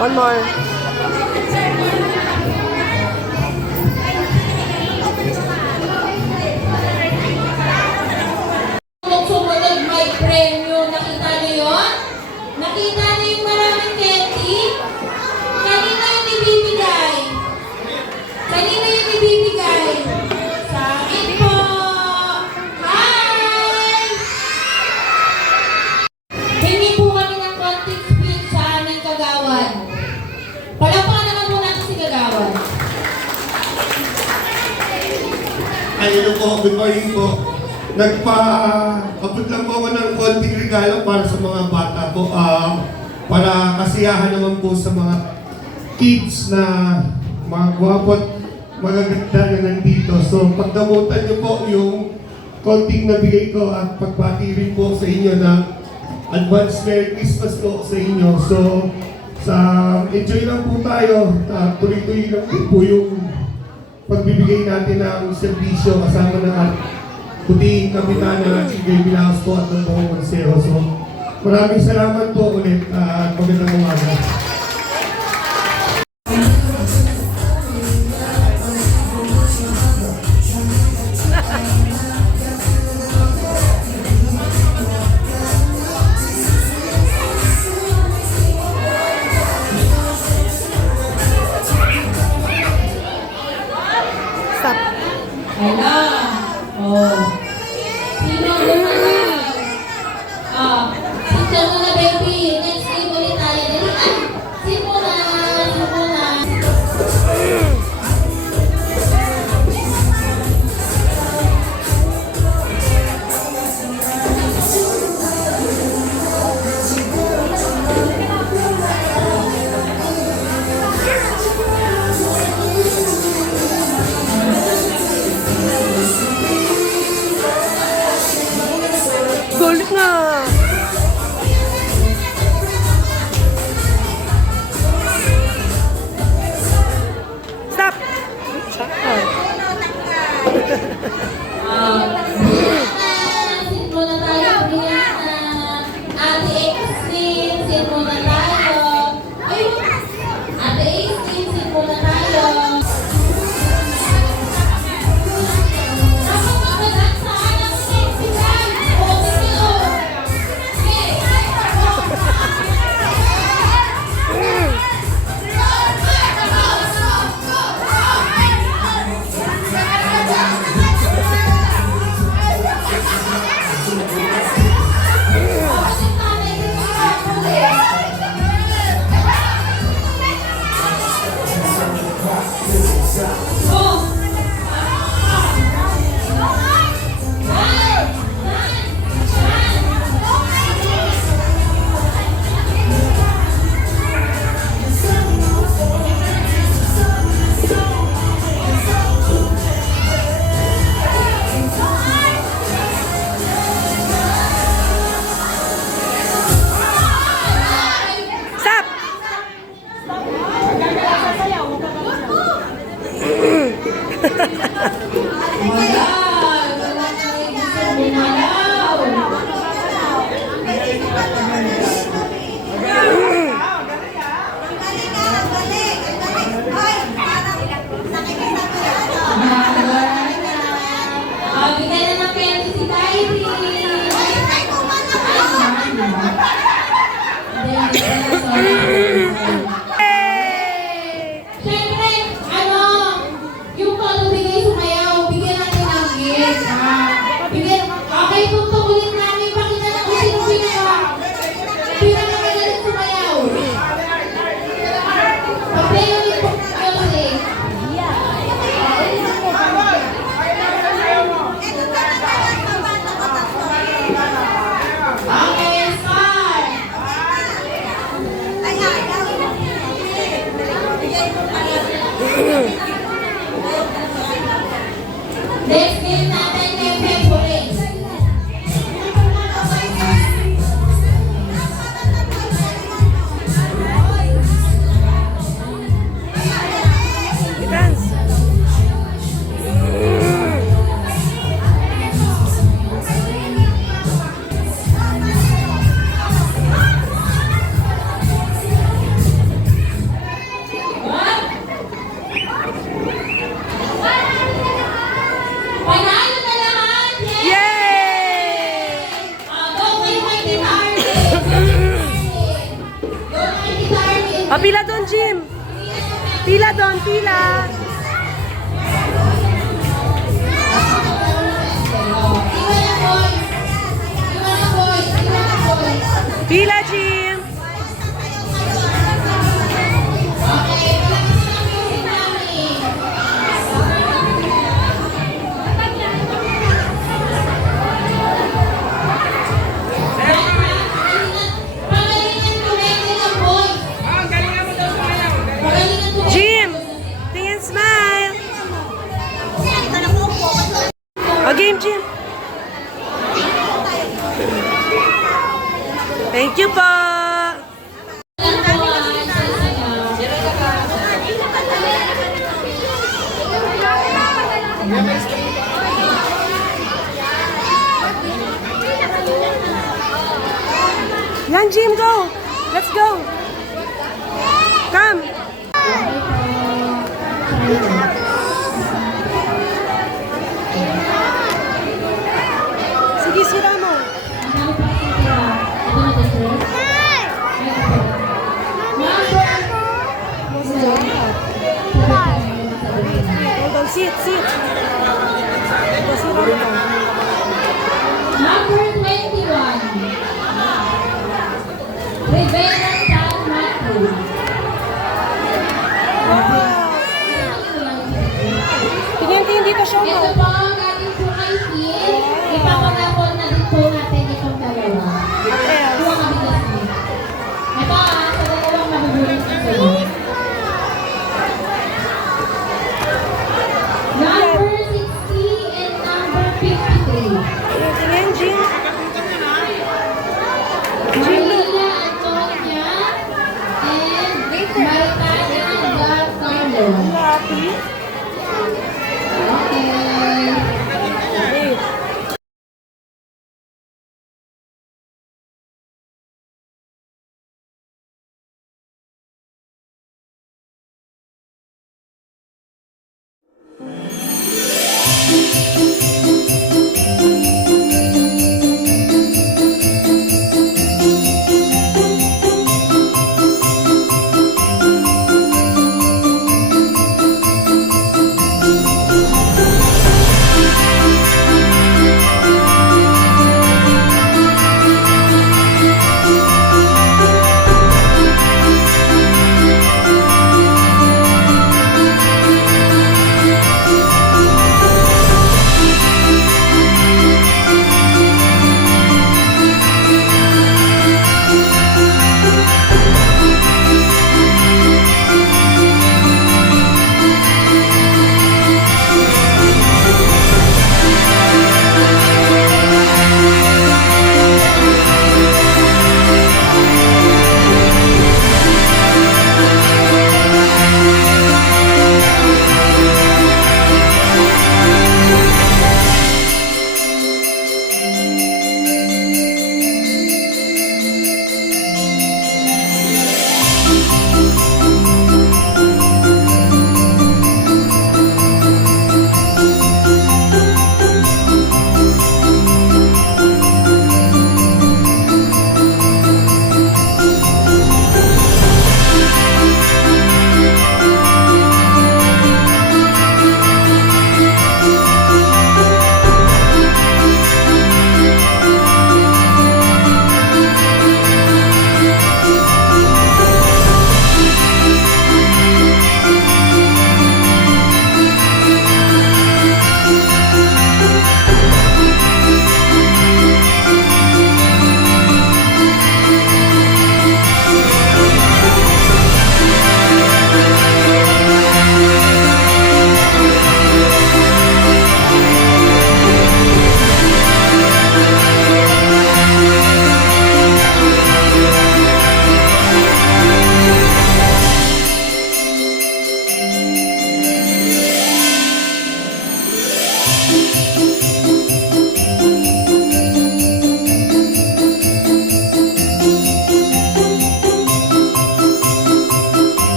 One more. Sumunod may premyo. Nakita niyo yun? Nakita niyo yung maraming candy? Kanina yung ibibigay? Kanina yung ibibigay? Sa akin po! Hi! Hingi po kami ng konting speech sa aming kagawan. Palakpakan naman po natin si kagawan. Ayun po, good morning po. Nagpa-abot lang po ako ng konting regalo para sa mga bata po. Para kasiyahan naman po sa mga kids na mga gwapo at magaganda na nandito. So pagdamutan niyo po yung konting nabigay ko at pagbati rin po sa inyo ng advance Merry Christmas po sa inyo. So enjoy lang po tayo. Tuloy-tuloy lang po yung pagbibigay natin ng serbisyo kasama ng puting kapitana si Gaby Laos po at ng buong konsero. So, maraming salamat po ulit at magandang umaga. Stop. Hala! Oh. Sino muna tayo? Sit muna baby. Next game ulit tayo. Dali. Sit muna. Sit muna. Galit na. Stop. Sit muna tayo. Brianna. Ate Extin. Sit muna tayo. Ayun. Ate Extin. Sit muna tayo. Ako magbadan sa anak ni Extin. Oh, sige. Pila doon, Jim. Pila doon, pila. Pila, Jim. Jim, tingin smile. O, game, Jim. Thank you po. Yan, Jim, go. Let's go. Come. Sige, sira mo. Hold on, sit. Ito, sira mo. Number 21. Rivera Tan Matthew. Tingin dito, show mo. Ito po